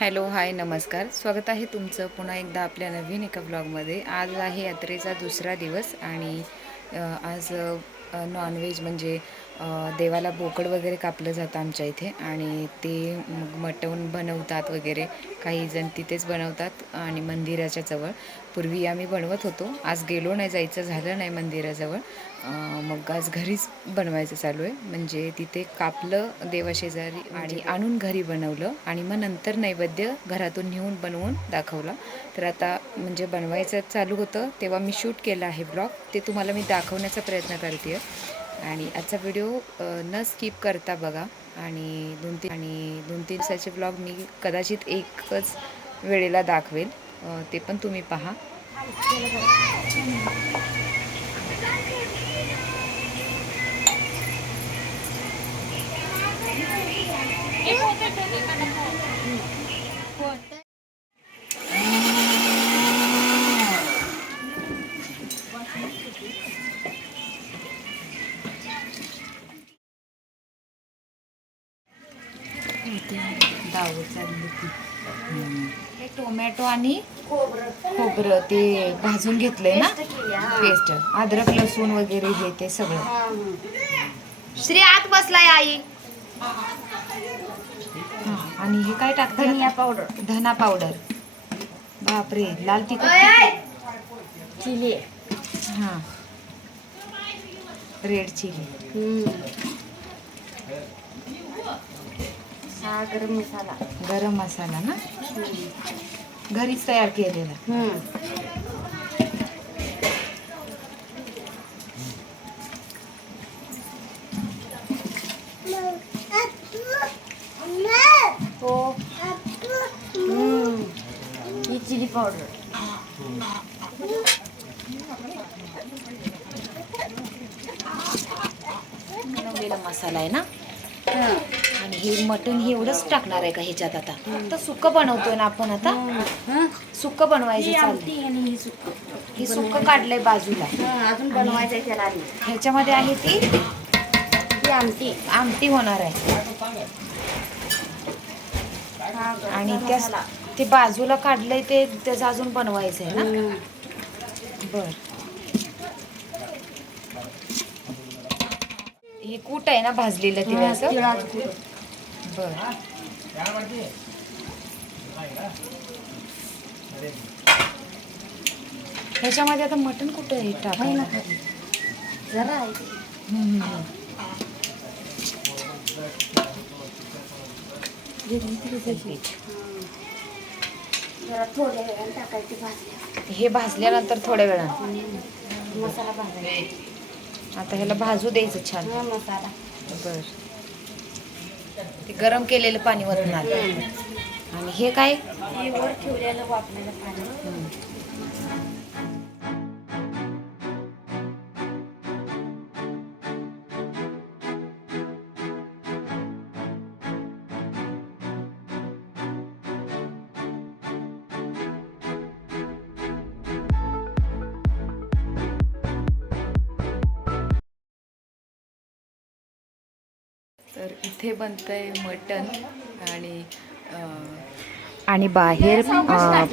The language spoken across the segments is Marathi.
हॅलो हाय नमस्कार. स्वागत आहे तुमचं पुन्हा एकदा आपल्या नवीन एका ब्लॉगमध्ये आज आहे यात्रेचा दुसरा दिवस आणि आज नॉनव्हेज म्हणजे देवाला बोकड वगैरे कापलं जातं आमच्या इथे आणि ते मग मटवून बनवतात वगैरे. काही जण तिथेच बनवतात आणि मंदिराच्या जवळ. पूर्वी आम्ही बनवत होतो. आज गेलो नाही जायचं झालं नाही मंदिराजवळ. मग आज घरीच बनवायचं चालू आहे. म्हणजे तिथे कापलं देवाशेजारी आणि आणून घरी बनवलं आणि मग नंतर नैवेद्य घरातून नेऊन बनवून दाखवला. तर आता म्हणजे बनवायचं चालू होतं. तेव्हा मी शूट केलं आहे ब्लॉग. ते तुम्हाला मी दाखवण्याचा प्रयत्न करते आहे आणि आजचा व्हिडिओ न स्किप करता बघा. आणि दोन तीन आणि दोन तीन दिवसाचे ब्लॉग मी कदाचित एकच वेळेला दाखवेल. ते पण तुम्ही पहा. चालली हे टोमॅटो आणि खोबरं ते भाजून घेतलंय ना? पेस्ट अद्रक लसूण वगैरे हे ते सगळं. श्री आत बसलाय आई. हा, आणि हे काय टाकते धनिया पावडर धना पावडर बापरे लाल तिखट चिली. हा. रेड चिली हा गरम मसाला गरम मसाला ना घरीच तयार केलेला हो हम्म. ही चिली पावडर बनवलेला मसाला आहे ना आणि हे मटण हे एवढंच टाकणार आहे का ह्याच्यात आता? तर सुक्क बनवतोय ना आपण आता. सुक्क बनवायचं ही चाललंय आमटी आणि ही सुक्क हे सुक्क काढलंय बाजूला. हा, अजून त्याला आणि ह्याच्यामध्ये आहे ती ही आमटी. आमटी होणार आहे. हा गरम आणि त्या. ते बाजूला काढलंय ते त्याचं अजून बनवायचं आहे ना. बर. हे कूट आहे ना भाजलेलं तिळाचं? तिळाचं कूट. ह्याच्यामध्ये आता मटण कुठं आहे टाकायला ना खाली. जरा हे भाजल्यानंतर थोड्या वेळानं मसाला भाजायचा आता ह्याला भाजू द्यायचं छान मसाला बर ते गरम केलेलं पाणी वरणार आणि हे काय? हे वर ठेवलेलं वापलेलं पाणी. तर इथे आहे मटण आणि आणि बाहेर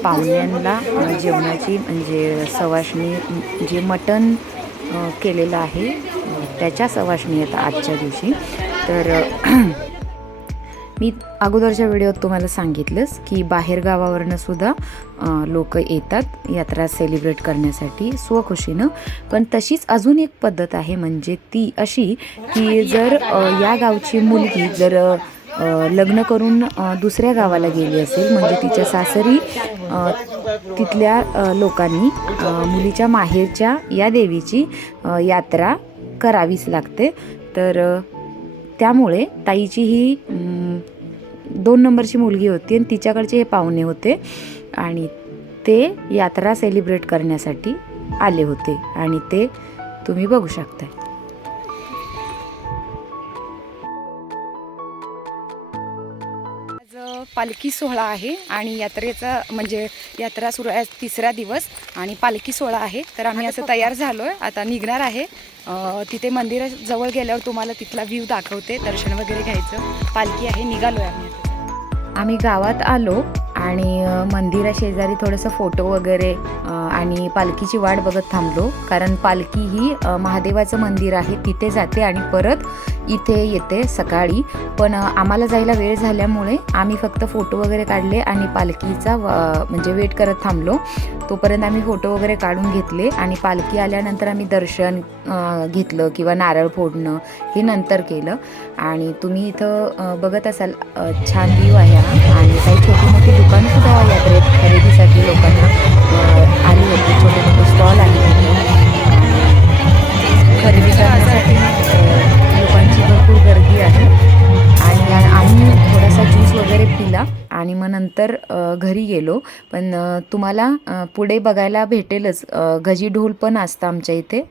पाहुण्यांना जेवणाची म्हणजे सवाशणी जे मटण केलेलं आहे त्याच्या सवाशणी येतात आजच्या दिवशी. तर मी अगोदरच्या व्हिडिओत तुम्हाला सांगितलंच की बाहेर गावावरनं सुद्धा लोक येतात यात्रा सेलिब्रेट करण्यासाठी स्वखुशीनं. पण तशीच अजून एक पद्धत आहे म्हणजे ती अशी की जर या गावची मुलगी जर लग्न करून दुसऱ्या गावाला गेली असेल म्हणजे तिच्या सासरी तिथल्या लोकांनी मुलीच्या माहेरच्या या देवीची यात्रा करावीच लागते. तर त्यामुळे ताईची ही दोन नंबरची मुलगी होती आणि तिच्याकडचे हे पाहुणे होते आणि ते यात्रा सेलिब्रेट करण्यासाठी आले होते आणि ते तुम्ही बघू शकताय. पालखी सोहळा आहे आणि यात्रेचा म्हणजे यात्रा सुरू आहे तिसरा दिवस आणि पालखी सोहळा आहे. तर आम्ही असं तयार झालो आहे आता निघणार आहे. तिथे मंदिराजवळ गेल्यावर तुम्हाला तिथला व्ह्यू दाखवते. दर्शन वगैरे घ्यायचं. पालखी आहे निघालो आहे आम्ही आम्ही गावात आलो आणि मंदिराशेजारी थोडंसं फोटो वगैरे आणि पालखीची वाट बघत थांबलो. कारण पालखी ही महादेवाचं मंदिर आहे. तिथे जाते आणि परत इथे येते सकाळी. पण आम्हाला जायला वेळ झाल्यामुळे आम्ही फक्त फोटो वगैरे काढले आणि पालखीचा म्हणजे वेट करत थांबलो. तोपर्यंत आम्ही फोटो वगैरे काढून घेतले आणि पालखी आल्यानंतर आम्ही दर्शन घेतलं किंवा नारळ फोडणं हे नंतर केलं. आणि तुम्ही इथं बघत असाल छान व्ह्यू आहे हा. आणि दिला आणि मग नंतर घरी गेलो. पण तुम्हाला पुढे बघायला भेटेलच. गजी ढोल पण असतं आमच्या इथे.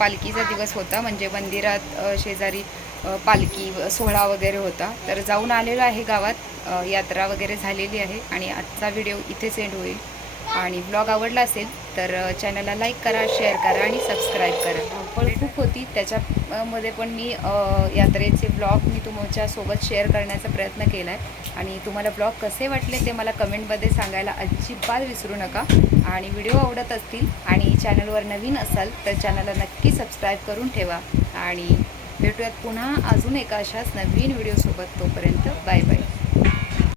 पालखीचा दिवस होता. म्हणजे मंदिरात शेजारी पालखी सोहळा वगैरे होता. तर जाऊन आलेलो आहे गावात. यात्रा वगैरे झालेली आहे आणि आजचा व्हिडिओ इथेच एंड होईल. आणि ब्लॉग आवडला असेल तर चॅनलला लाईक करा शेअर करा आणि सबस्क्राईब करा. धावपळ खूप होती. त्याच्यामध्ये पण मी यात्रेचे ब्लॉग मी तुमच्यासोबत शेअर करण्याचा प्रयत्न केला आहे आणि तुम्हाला ब्लॉग कसे वाटले ते मला कमेंटमध्ये सांगायला अजिबात विसरू नका. आणि व्हिडिओ आवडत असतील आणि चॅनलवर नवीन असाल तर चॅनलला नक्की सबस्क्राईब करून ठेवा. आणि भेटूयात पुन्हा अजून एका अशाच नवीन व्हिडिओसोबत तोपर्यंत बाय बाय